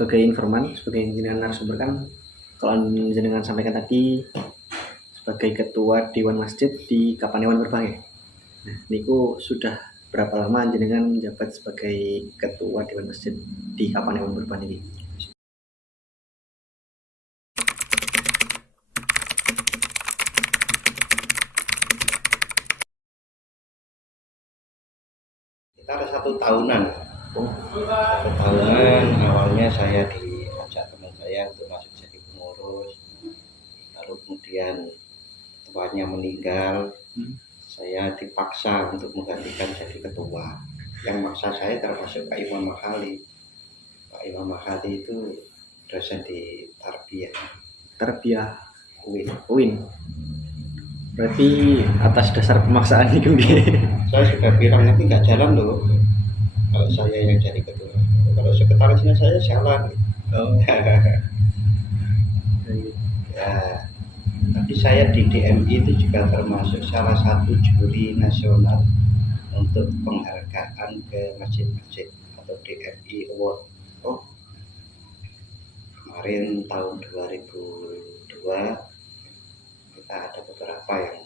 sebagai informan, sebagai jenengan narasumber kan, kalau jenengan sampaikan tadi sebagai ketua Dewan Masjid di Kapanewon Merbang ya. Nah, niku sudah berapa lama jenengan menjabat sebagai ketua Dewan Masjid di Kapanewon Merbang ini? Kita ada 1 tahunan. 1 tahunan awalnya saya diajak teman saya untuk masuk jadi pengurus, lalu kemudian tuanya meninggal, saya dipaksa untuk menggantikan jadi ketua. Yang maksa saya termasuk Pak Imam Mahali. Pak Imam Mahali itu dosen di Tarbiyah UIN. Berarti atas dasar pemaksaan itu saya sudah bilang nanti nggak jalan loh kalau saya yang jadi ketua, kalau sekretarisnya saya jalan. Ya, tapi saya di DMI itu juga termasuk salah satu juri nasional untuk penghargaan ke masjid-masjid atau DMI Award. Kemarin tahun 2002 kita ada beberapa yang,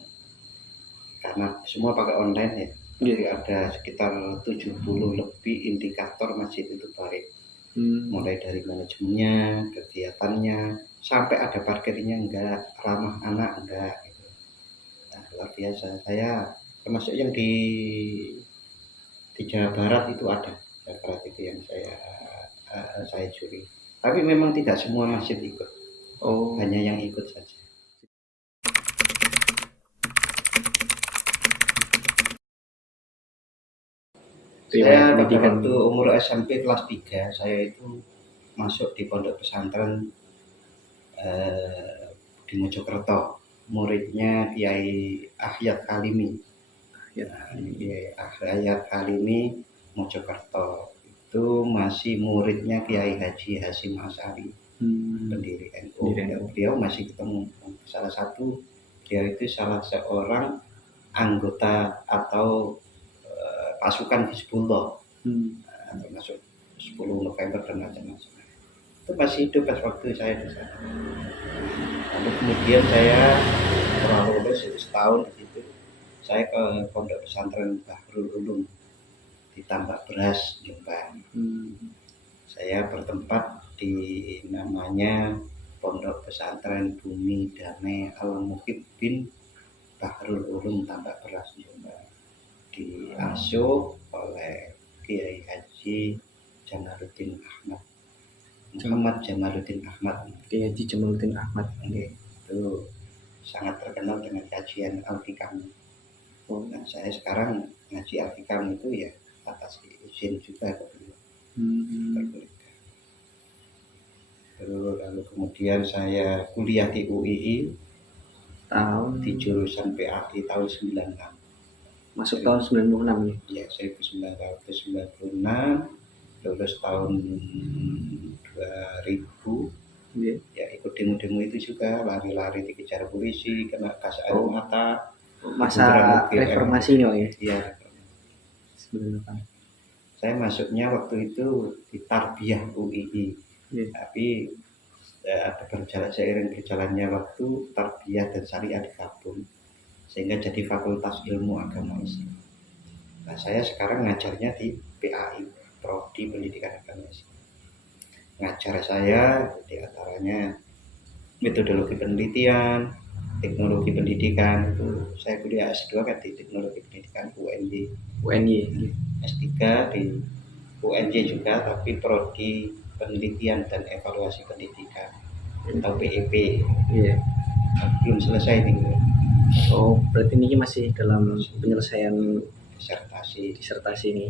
karena semua pakai online ya, jadi ada sekitar 70 lebih indikator masjid itu baik. Mulai dari manajemennya, kegiatannya, sampai ada parkirnya enggak, ramah anak enggak gitu. Nah, luar biasa. Saya termasuk yang di Jawa Barat itu ada, Jawa Barat itu yang saya juri. Tapi memang tidak semua masjid ikut. Hanya yang ikut saja. Saya pada waktu umur SMP kelas 3, saya itu masuk di pondok pesantren di Mojokerto. Muridnya Kiai Ahyat Halimi. Ahyat Halimi Mojokerto. Itu masih muridnya Kiai Haji Hasyim Asy'ari, pendiri NU. Beliau masih ketemu. Salah satu, dia itu salah seorang anggota atau pasukan Hizbullah, termasuk 10 November dan macam-macam. Itu masih hidup pas waktu saya di sana. Lalu kemudian saya setelah lulus itu setahun begitu, saya ke pondok pesantren Bahrul Ulum di Tambak Beras, Jombang. Saya bertempat di namanya Pondok Pesantren Bumi Damai Al-Muhib bin Bahrul Ulum Tambak Beras, Jombang. Diasuh oleh Kiai Haji Jamaluddin Ahmad, Muhammad Jamaluddin Ahmad. Kiai Haji Jamaluddin Ahmad itu sangat terkenal dengan kajian Al-Hikam. Nah, saya sekarang ngaji Al-Hikam itu ya atas izin juga ke beliau. Lalu kemudian saya kuliah di UII di jurusan PAI tahun 96. Masuk tahun 96 nih. Ya, 1996, lulus tahun 2000. Ya, ikut demo-demo itu juga, lari-lari dikejar polisi, kena gas air mata. Masa reformasi nih, ya? Iya. Saya masuknya waktu itu di Tarbiyah UII. Tapi ada seiring berjalannya waktu, Tarbiyah dan Syariah digabung sehingga jadi Fakultas Ilmu Agama Islam. Nah, saya sekarang ngajarnya di PAI, Prodi Pendidikan Agama Islam. Ngajar saya diantaranya metodologi penelitian, teknologi pendidikan. Itu saya kuliah S2 kan di teknologi pendidikan UNY. S3 di UNJ juga, tapi Prodi Penelitian dan Evaluasi Pendidikan atau PEP. Belum selesai nih. Berarti ini masih dalam penyelesaian disertasi ini.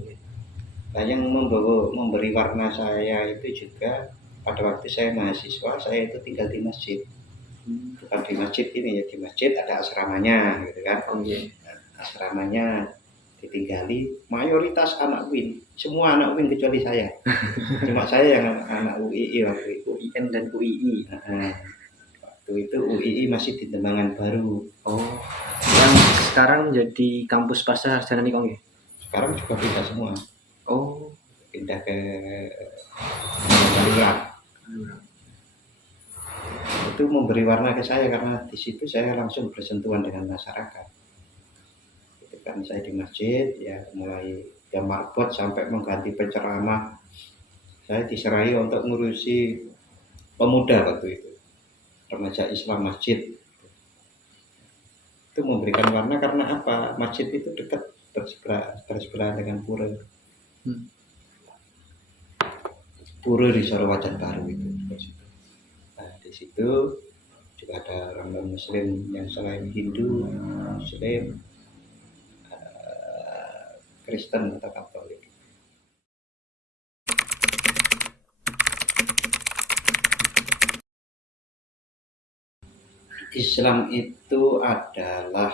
Nah, yang memberi warna saya itu juga pada waktu saya mahasiswa, saya itu tinggal di masjid. Bukan di masjid ini ya, di masjid ada asramanya gitu kan. Nah, asramanya ditinggali, mayoritas anak UIN, semua anak UIN kecuali saya. Cuma saya yang anak UII waktu itu, UIN dan UII. Waktu itu UII masih di Tembangan Baru. Yang sekarang jadi kampus Pasca Sarjana nih Kong ya? Sekarang juga pindah semua. Oh, Pindah ke Lurah. itu memberi warna ke saya karena di situ saya langsung bersentuhan dengan masyarakat. Itu kan saya di masjid ya, mulai ya marbot sampai mengganti penceramah, saya diserahi untuk ngurusi pemuda waktu itu, remaja Islam masjid. Itu memberikan warna karena apa? Masjid itu dekat bersebelahan dengan pura. Pura di Sorowajan Baru itu. Nah, di situ juga ada orang non-Muslim yang selain Hindu, Muslim, Kristen atau Katolik. Islam itu adalah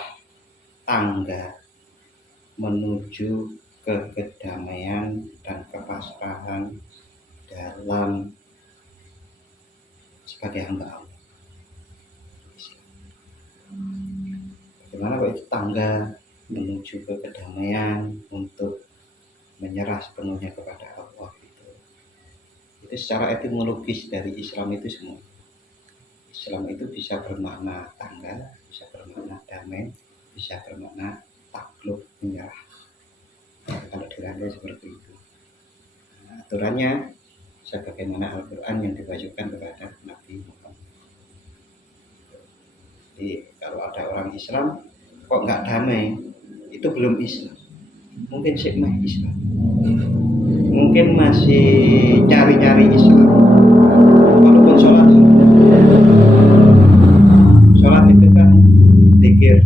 tangga menuju ke kedamaian dan kepasrahan dalam sebagai hamba Allah. Bagaimana kok itu tangga menuju ke kedamaian untuk menyerah sepenuhnya kepada Allah itu secara etimologis dari Islam itu semua. Islam itu bisa bermakna tangga, bisa bermakna damai, bisa bermakna takluk, menyerah. Kalau dirangkai seperti itu. Nah, aturannya sebagaimana Al-Quran yang diwajibkan kepada Nabi Muhammad. Jadi kalau ada orang Islam kok nggak damai, itu belum Islam. Mungkin sikmah Islam, mungkin masih cari-cari Islam. Walaupun sholat itu kan zikir,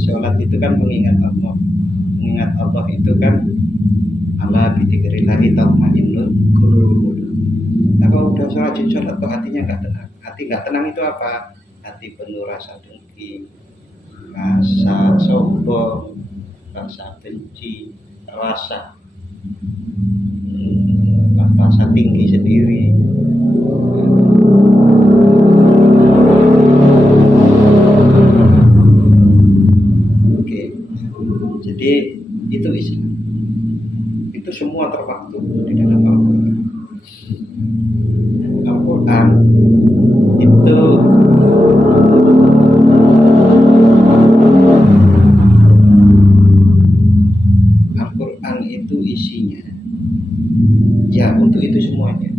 sholat itu kan mengingat Allah itu kan ala bidzikrillahi tatmainnul qulub. Nah, kalau udah sholat kok hatinya nggak tenang. Hati nggak tenang itu apa? Hati penuh rasa dengki, rasa sombong, rasa benci, rasa tinggi sendiri. Oke, jadi itu Islam. Itu semua terpaktun di dalam Al-Quran. Al-Quran itu isinya ya untuk itu semuanya.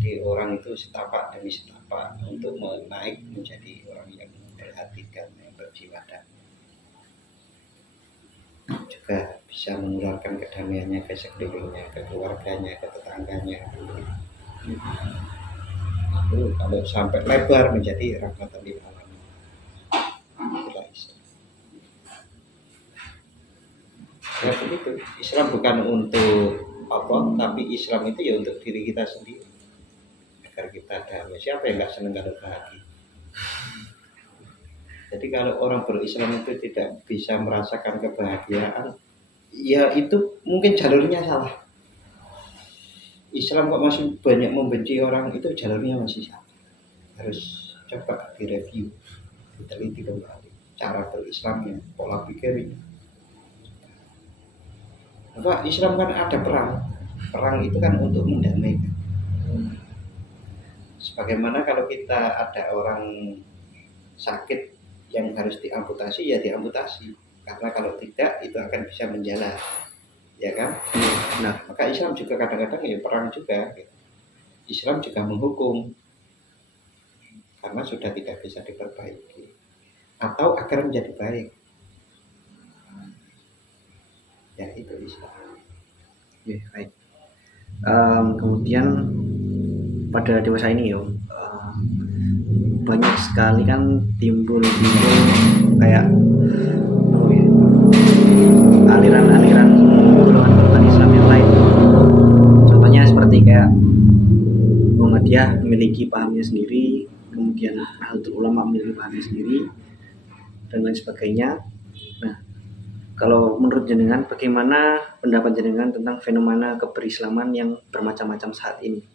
Jadi orang itu setapak demi setapak untuk menaik menjadi orang yang memperhatikan, yang berjiwa damai, juga bisa menularkan kedamaiannya ke sekelilingnya, ke keluarganya, ke tetangganya. Lalu kalau sampai lebar menjadi rahmatan lil alamin. Itulah Islam. Ya begitu. Islam bukan untuk apa, tapi Islam itu ya untuk diri kita sendiri, agar kita damai. Siapa yang nggak senang kalau bahagia? Jadi kalau orang berislam itu tidak bisa merasakan kebahagiaan, ya itu mungkin jalurnya salah. Islam kok masih banyak membenci orang, itu jalurnya masih salah. Harus coba direview, diteliti kembali cara berislamnya, pola pikirnya. Pak, Islam kan ada perang itu kan untuk mendamaikan. Sebagaimana kalau kita ada orang sakit yang harus diamputasi, ya diamputasi, karena kalau tidak itu akan bisa menjalar, ya kan? Nah, maka Islam juga kadang-kadang ya perang juga. Islam juga menghukum karena sudah tidak bisa diperbaiki atau agar menjadi baik. Ya itu Islam. Ya, baik. Kemudian pada dewasa ini banyak sekali kan timbul kayak aliran-aliran golongan Islam yang lain. Contohnya seperti kayak Muhammadiyah memiliki pahamnya sendiri, kemudian Nahdlatul Ulama memiliki pahamnya sendiri, dan lain sebagainya. Nah, kalau menurut jenengan, bagaimana pendapat jenengan tentang fenomena keberislaman yang bermacam-macam saat ini?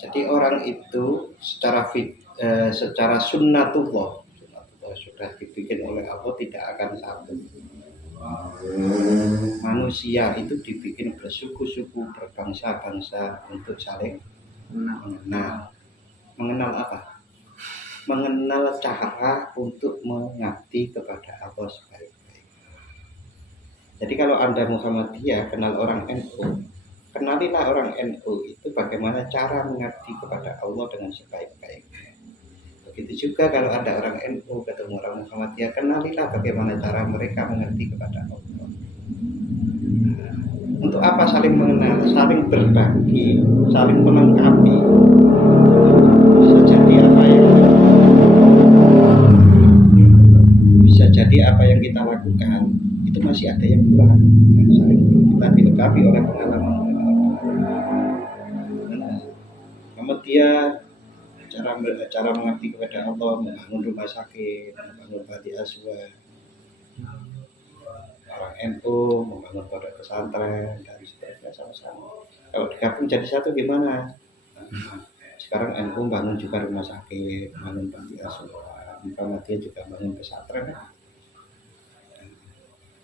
Jadi orang itu secara sunnatullah sudah dibikin oleh Allah tidak akan satu. Manusia itu dibikin bersuku-suku, berbangsa-bangsa untuk saling mengenal. Mengenal apa? Mengenal cara untuk mengabdi kepada Allah sebaik-baik. Jadi kalau Anda Muhammadiyah kenal orang NU, kenalilah orang NU itu bagaimana cara mengabdi kepada Allah dengan sebaik-baiknya. Begitu juga kalau ada orang NU ketemu orang Muhammadiyah, kenalilah bagaimana cara mereka mengabdi kepada Allah. Untuk apa saling mengenal, saling berbagi, saling melengkapi. Bisa jadi apa yang kita lakukan itu masih ada yang kurang. Saling kita dilengkapi oleh pengalaman. Kemudian cara mengabdi kepada Allah, membangun rumah sakit, membangun panti asuhan, orang NU membangun pondok pesantren dan seterusnya sama-sama. Kalau digabung jadi satu gimana? Sekarang NU bangun juga rumah sakit, bangun panti asuhan, Muhammadiyah juga bangun pesantren.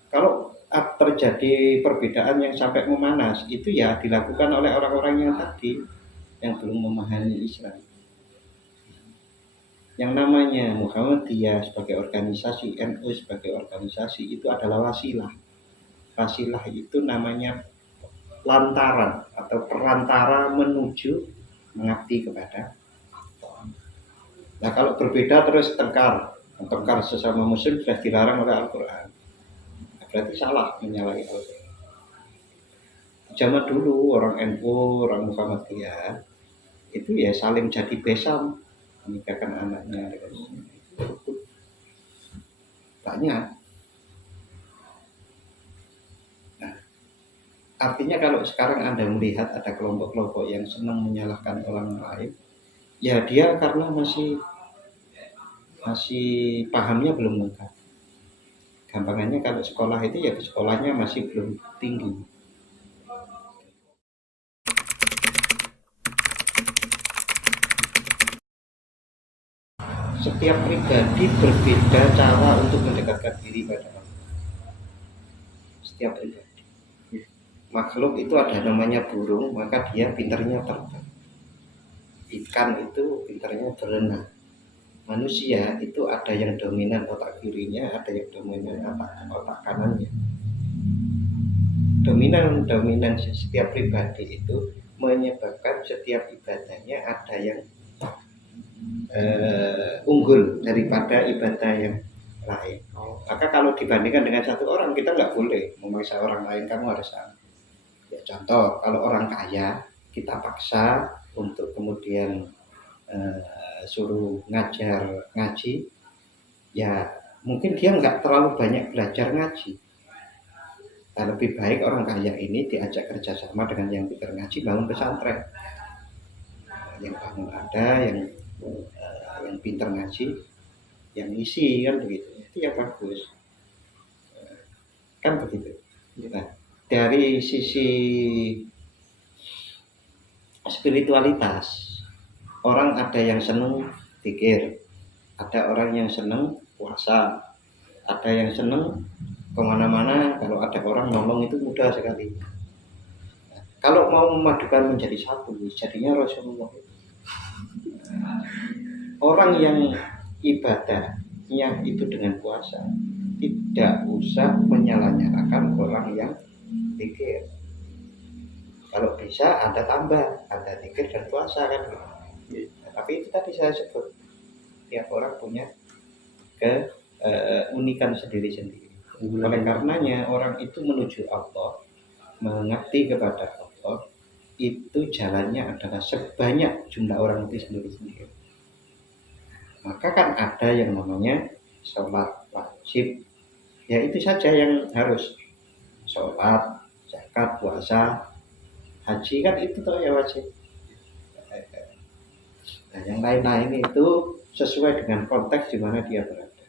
Kalau terjadi perbedaan yang sampai memanas, itu ya dilakukan oleh orang-orang yang tadi yang belum memahami Islam. Yang namanya Muhammadiyah sebagai organisasi, NU sebagai organisasi itu adalah wasilah. Wasilah itu namanya lantaran atau perantara menuju mengabdi kepada Allah. Nah kalau berbeda terus tengkar sesama muslim sudah dilarang oleh Al-Quran. Berarti salah menyalahi Al-Quran. Zaman dulu orang NU, orang Muhammadiyah itu ya saling jadi besam, menikahkan anaknya dengan banyak. Nah, artinya kalau sekarang Anda melihat ada kelompok-kelompok yang senang menyalahkan orang lain, ya dia karena masih pahamnya belum lengkap. Gampangannya kalau sekolah itu ya sekolahnya masih belum tinggi. Setiap pribadi berbeda cara untuk mendekatkan diri pada Allah. Setiap pribadi. Makhluk itu ada namanya burung, maka dia pintarnya terbang. Ikan itu pintarnya berenang. Manusia itu ada yang dominan otak kirinya, ada yang dominan otak kanannya. Dominan setiap pribadi itu menyebabkan setiap ibadahnya ada yang unggul daripada ibadah yang lain. Maka kalau dibandingkan dengan satu orang, kita nggak boleh memaksa orang lain kamu harus sama. Ya, contoh kalau orang kaya kita paksa untuk kemudian suruh ngaji, ya mungkin dia nggak terlalu banyak belajar ngaji. Nah, lebih baik orang kaya ini diajak kerjasama dengan yang pintar ngaji, bangun pesantren. Yang bangun ada, yang pintar ngaji, yang isi kan begitu. Itu yang bagus. Kan begitu. Nah, dari sisi spiritualitas, orang ada yang senang zikir, ada orang yang senang puasa, ada yang senang kemana-mana. Kalau ada orang nolong itu mudah sekali. Nah, kalau mau memadukan menjadi satu, jadinya Rasulullah. Orang yang ibadahnya itu dengan puasa, tidak usah menyala-nyalakan orang yang zikir. Kalau bisa ada tambah, ada zikir dan puasa kan. Nah, tapi itu tadi saya sebut, tiap orang punya keunikan sendiri-sendiri. Oleh karenanya orang itu menuju Allah, mengabdi kepada Allah, itu jalannya adalah sebanyak jumlah orang itu sendiri-sendiri. Maka kan ada yang namanya sholat wajib, ya itu saja yang harus. Sholat, zakat, puasa, haji kan itu toh ya wajib. Nah yang lain-lain itu sesuai dengan konteks di mana dia berada.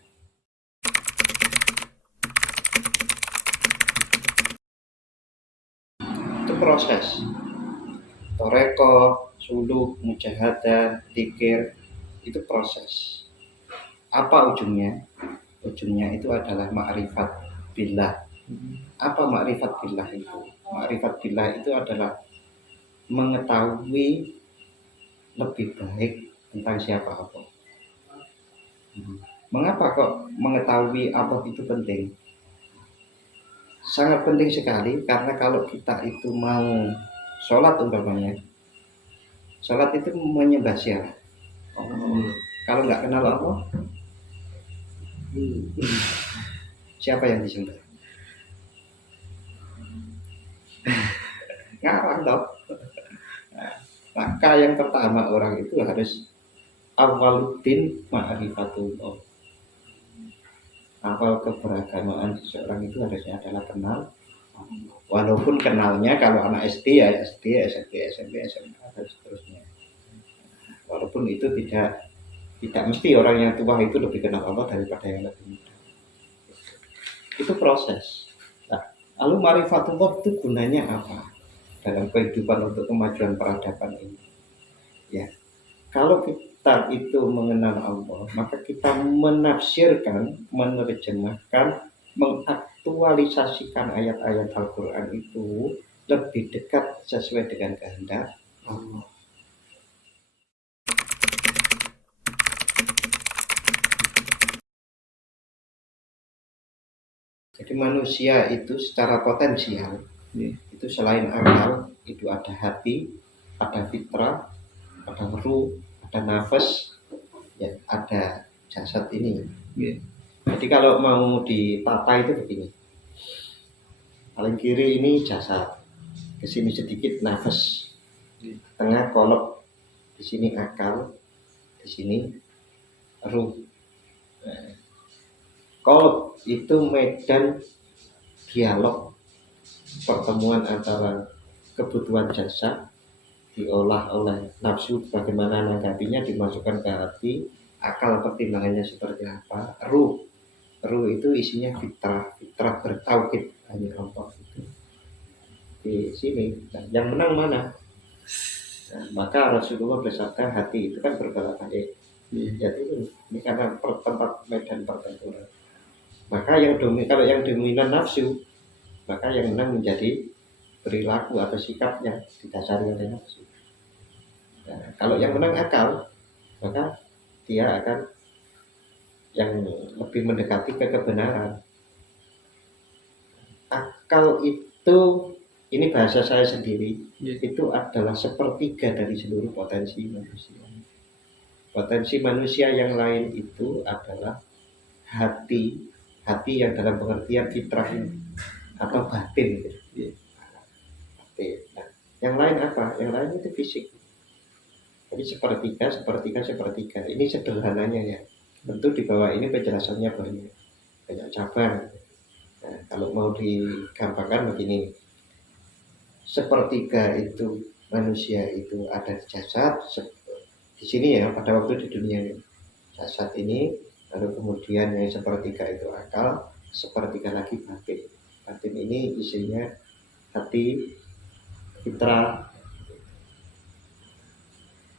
Itu proses. Toreko, suluk, mujahadah, zikir, itu proses. Apa ujungnya? Ujungnya itu adalah ma'rifat billah, Apa makrifat billah itu? Makrifat billah itu adalah mengetahui lebih baik tentang siapa Allah. Mengapa kok mengetahui Allah itu penting? Sangat penting sekali, karena kalau kita itu mau sholat umpamanya, sholat itu menyembah siapa? Kalau nggak kenal Allah, siapa yang disembah? Ngarang toh. Maka yang pertama orang itu harus awaluddin ma'rifatullah. Awal keberagamaan seseorang itu harusnya adalah kenal. Walaupun kenalnya kalau anak SD ya SD, SMP, SMA dan seterusnya. Walaupun itu tidak mesti orang yang tua itu lebih kenal Allah daripada yang lebih muda. Itu proses. Nah, lalu marifatullah itu gunanya apa dalam kehidupan untuk kemajuan peradaban ini? Ya, kalau kita itu mengenal Allah, maka kita menafsirkan, menerjemahkan, mengaktualisasikan ayat-ayat Al-Quran itu lebih dekat sesuai dengan kehendak Allah. Jadi manusia itu secara potensial, itu selain akal, itu ada hati, ada fitrah, ada ruh, ada nafas, ya, ada jasad ini. Jadi kalau mau ditata itu begini. Paling kiri ini jasad, ke sini sedikit nafas, tengah kolok, di sini akal, di sini ruh. Nah, kolok itu medan dialog, pertemuan antara kebutuhan jasad diolah oleh nafsu, bagaimana menanggapinya, dimasukkan ke hati, akal pertimbangannya seperti apa, ruh itu isinya fitrah bertauhid hanya Allah itu di sini. Nah, yang menang mana? Nah, maka Rasulullah bersabda hati itu kan berbalik balik. Jadi ini karena tempat medan pertempuran. Maka kalau yang dominan nafsu, maka yang menang menjadi perilaku atau sikapnya didasari oleh nafsu. Nah, kalau yang menang akal, maka dia akan yang lebih mendekati ke kebenaran. Akal itu, ini bahasa saya sendiri, itu adalah sepertiga dari seluruh potensi manusia. Potensi manusia yang lain itu adalah hati yang dalam pengertian fitrah ini, atau batin. Nah, yang lain apa? Yang lain itu fisik. Jadi sepertiga. Ini sederhananya ya. Tentu di bawah ini penjelasannya banyak cabang. Nah, kalau mau digampangkan begini, sepertiga itu manusia itu ada di jasad, di sini ya, pada waktu di dunia ini jasad ini, lalu kemudian yang sepertiga itu akal, sepertiga lagi batin. Batin ini isinya hati, fitrah.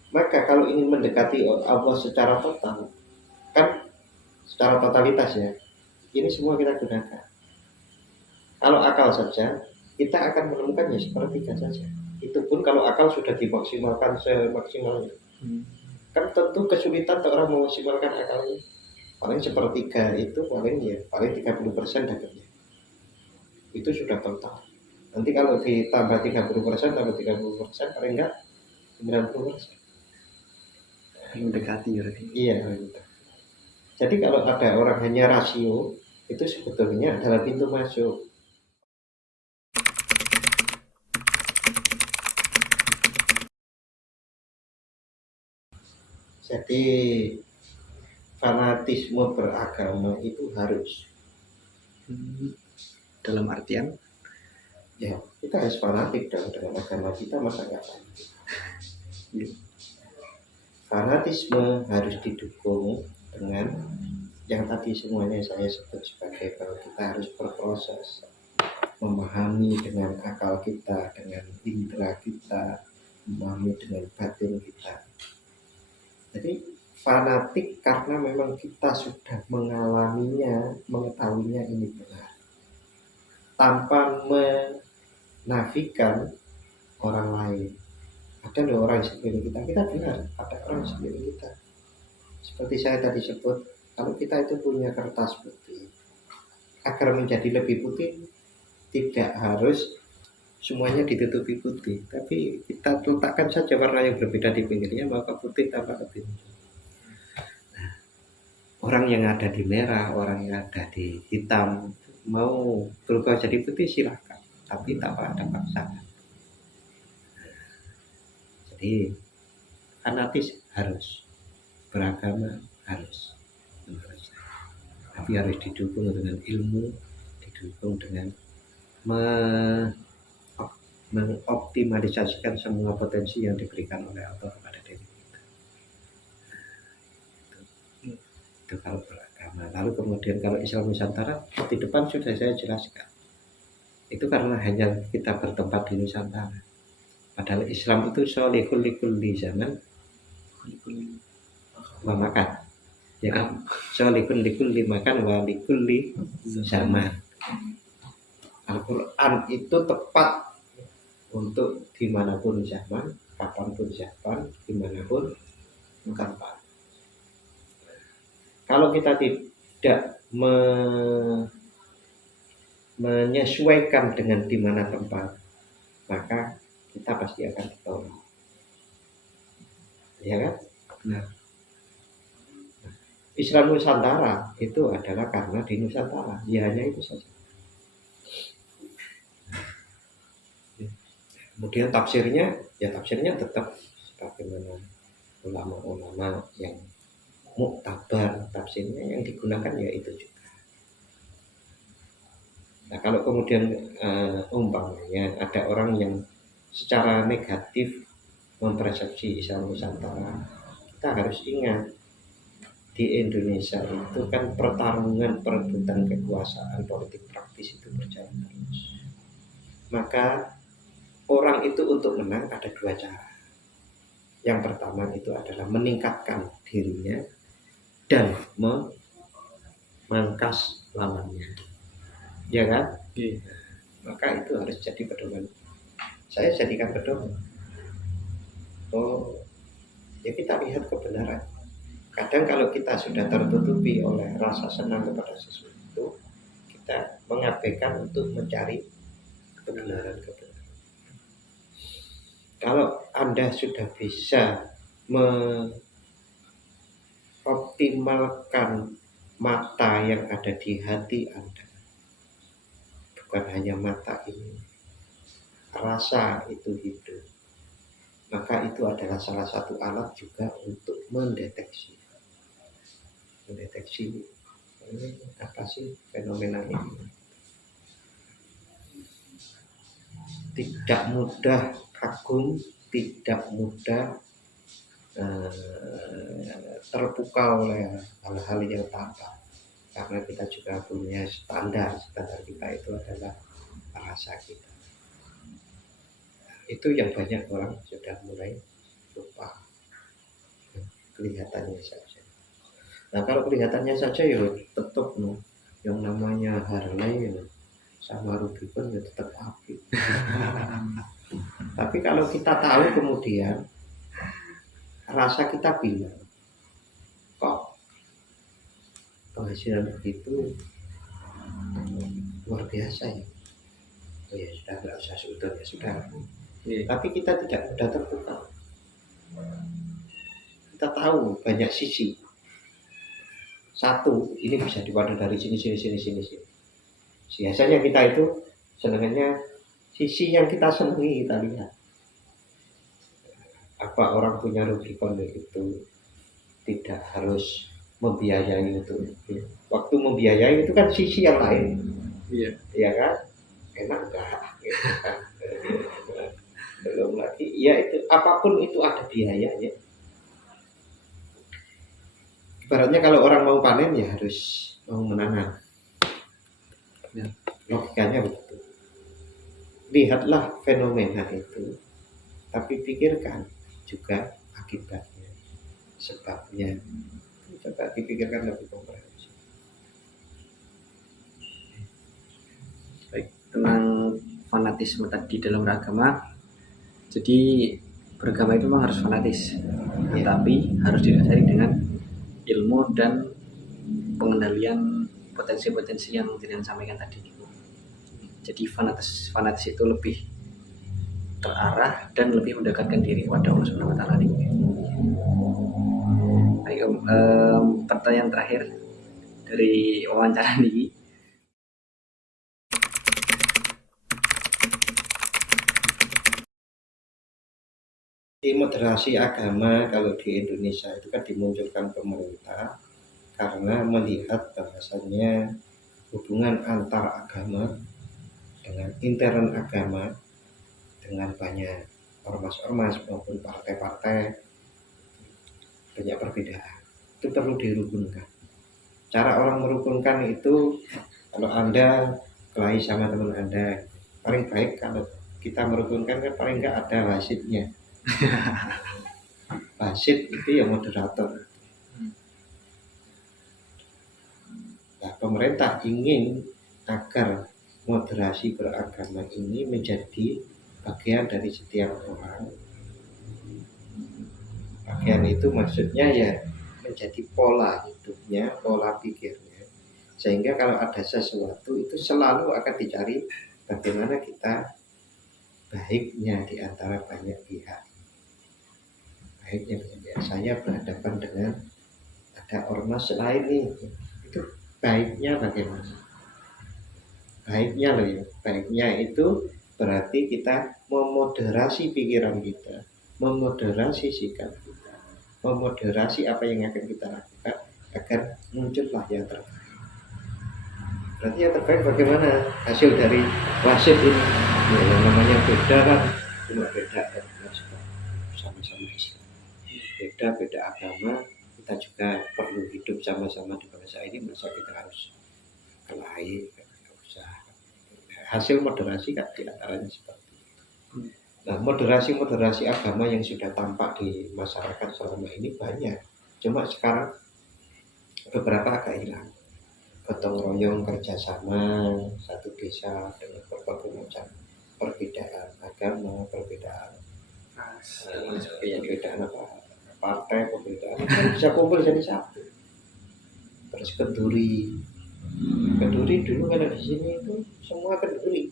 Maka kalau ingin mendekati Allah secara total, kan secara totalitas ya, ini semua kita gunakan. Kalau akal saja, kita akan menemukannya sepertiga saja. Itu pun kalau akal sudah dimaksimalkan semaksimalnya. Kan tentu kesulitan orang memaksimalkan akalnya. Paling sepertiga itu paling 30% dapatnya. Itu sudah total. Nanti kalau ditambah 30%, tambah 30%, paling enggak 90%. Mendekati ya. Iya. Jadi kalau ada orang hanya rasio, itu sebetulnya adalah pintu masuk. Jadi fanatisme beragama itu harus. Dalam artian Ya, kita harus fanatik dong dengan agama kita, masa nggak fanatik? Fanatisme harus didukung dengan yang tadi semuanya saya sebut sebagai bahwa kita harus berproses memahami dengan akal kita, dengan indera kita, memahami dengan batin kita. Jadi fanatik karena memang kita sudah mengalaminya, mengetahuinya ini benar. tanpa menafikan orang lain. Ada loh orang di sekeliling kita, kita benar ada orang di sekeliling kita. Seperti saya tadi sebut, kalau kita itu punya kertas putih, agar menjadi lebih putih tidak harus semuanya ditutupi putih, tapi kita letakkan saja warna yang berbeda di pinggirnya, maka putih tampak lebih. Nah, orang yang ada di merah, orang yang ada di hitam, mau berubah jadi putih silahkan, tapi tanpa ada paksaan. Jadi fanatis harus, beragama harus, tapi harus didukung dengan ilmu, didukung dengan mengoptimalisasikan semua potensi yang diberikan oleh Allah kepada diri kita. Itu kalau beragama. Lalu kemudian kalau Islam Nusantara, di depan sudah saya jelaskan, itu karena hanya kita bertempat di Nusantara. Padahal Islam itu sholihul likulli zaman wa makan, ya kan? Sholihul likulli makan wa likulli zaman. Al-Quran itu tepat untuk dimanapun zaman, kapanpun zaman, dimanapun tempat. Kalau kita tidak menyesuaikan dengan dimana tempat, maka kita pasti akan ditolak, ya kan? Nah, Islam Nusantara itu adalah karena di Nusantara, ya hanya itu saja. Kemudian tafsirnya tetap sebagaimana ulama-ulama yang muktabar tafsirnya yang digunakan ya itu juga. Nah kalau kemudian umpamanya ada orang yang secara negatif mempersepsi Islam Nusantara, kita harus ingat di Indonesia itu kan pertarungan perebutan kekuasaan politik praktis itu berjalan terus. Maka orang itu untuk menang ada dua cara. Yang pertama itu adalah meningkatkan dirinya dan memangkas lawannya, ya kan? Maka itu harus jadi pedoman. Saya jadikan pedoman. Oh, ya kita lihat kebenaran. Kadang kalau kita sudah tertutupi oleh rasa senang kepada sesuatu, kita mengabaikan untuk mencari kebenaran. Kalau Anda sudah bisa mengoptimalkan mata yang ada di hati Anda, bukan hanya mata ini, rasa itu hidup, maka itu adalah salah satu alat juga untuk mendeteksi apa sih fenomena ini. Tidak mudah kagum, tidak mudah terpukau oleh hal-hal yang tampak, karena kita juga punya standar kita itu adalah rasa kita. Itu yang banyak orang sudah mulai lupa, kelihatannya saja. Nah kalau kelihatannya saja ya tetap yang namanya Harley ya, sama Rubicon ya tetap api. Tapi kalau kita tahu kemudian rasa kita bilang kok penghasilan begitu luar biasa ya, oh ya sudah nggak usah sudut ya sudah. Tapi kita tidak mudah terpukau. Kita tahu banyak sisi. Satu ini bisa dipandang dari sini. Biasanya kita itu senangnya sisi yang kita senangi kita lihat. Apa orang punya Rubicon itu tidak harus membiayai itu. Waktu membiayai itu kan sisi yang lain. Iya. Ya kan? Enak enggak? Gitu kan? Belum lagi, ya itu apapun itu ada biayanya. Ibaratnya kalau orang mau panen ya harus mau menanam. Ya, logikanya begitu. Lihatlah fenomena itu, tapi pikirkan juga akibatnya, sebabnya. Coba dipikirkan lebih komprehensif. Baik. tentang fanatisme tadi dalam beragama. Jadi beragama itu memang harus fanatis, tetapi harus didasari dengan ilmu dan pengendalian potensi-potensi yang Jenengan sampaikan tadi. Jadi fanatis itu lebih terarah dan lebih mendekatkan diri kepada Allah Subhanahu wa taala. Baik, pertanyaan terakhir dari wawancara ini. Di moderasi agama kalau di Indonesia itu kan dimunculkan pemerintah karena melihat bahwasannya hubungan antar agama dengan intern agama dengan banyak ormas-ormas maupun partai-partai banyak perbedaan, itu perlu dirukunkan. Cara orang merukunkan itu, kalau Anda kelahi sama teman Anda, paling baik kalau kita merukunkan kan paling nggak ada wasitnya. Wasit itu ya moderator. Nah, pemerintah ingin agar moderasi beragama ini menjadi bagian dari setiap orang. Bagian itu maksudnya ya menjadi pola hidupnya, pola pikirnya. Sehingga kalau ada sesuatu itu selalu akan dicari bagaimana kita baiknya di antara banyak pihak. Baiknya banyak pihak. Saya berhadapan dengan ada ormas lain nih. Itu baiknya bagaimana? Baiknya loh ya. Baiknya itu berarti kita memoderasi pikiran kita, memoderasi sikap kita, memoderasi apa yang akan kita lakukan agar muncullah yang terbaik. Berarti yang terbaik bagaimana hasil dari wasit ini? Ya, yang namanya beda kan, cuma beda sama-sama Islam. Beda agama, kita juga perlu hidup sama-sama di bangsa ini. Masa kita harus kelahi? Hasil moderasi kan diantaranya seperti itu. Nah, moderasi agama yang sudah tampak di masyarakat selama ini banyak. Cuma sekarang beberapa agak hilang. Gotong royong kerjasama satu desa dengan berbagai macam perbedaan agama, perbedaan apa, partai, perbedaan bisa kumpul jadi satu. Terus kenduri dulu kan di sini itu semua kenduri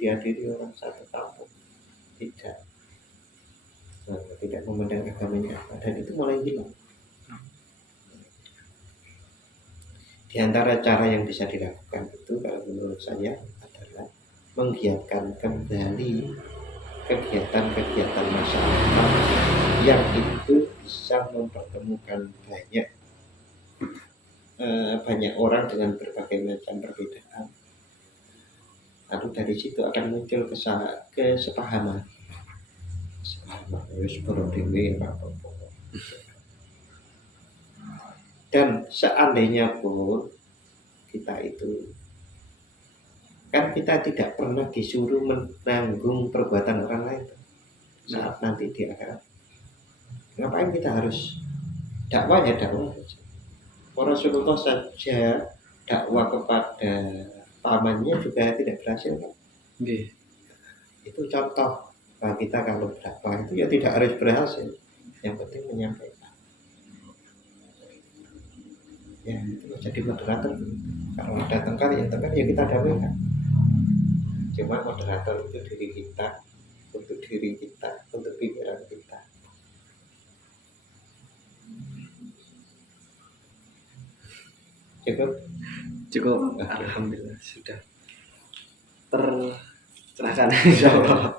dihadiri orang satu kampung, tidak memandang agamanya apa, dan itu mulai hilang. Di antara cara yang bisa dilakukan itu kalau menurut saya adalah menggiatkan kembali kegiatan-kegiatan masyarakat yang itu bisa mempertemukan banyak orang dengan berbagai macam perbedaan. Lalu dari situ akan muncul kesepahaman. Dan seandainya pun kita itu kan kita tidak pernah disuruh menanggung perbuatan orang lain saat nanti di akhirat. Ngapain kita harus dakwah ya dakwah. Rasulullah saja dakwah kepada pamannya juga tidak berhasil kan? Itu contoh bahwa kita kalau berdakwah itu ya tidak harus berhasil, yang penting menyampaikan. Ya itu jadi moderator. Kalau ada tengkar ya kita damaikan. Cuma moderator itu diri kita, untuk pikiran kita. Cukup. Alhamdulillah sudah tercerahkan. Insyaallah.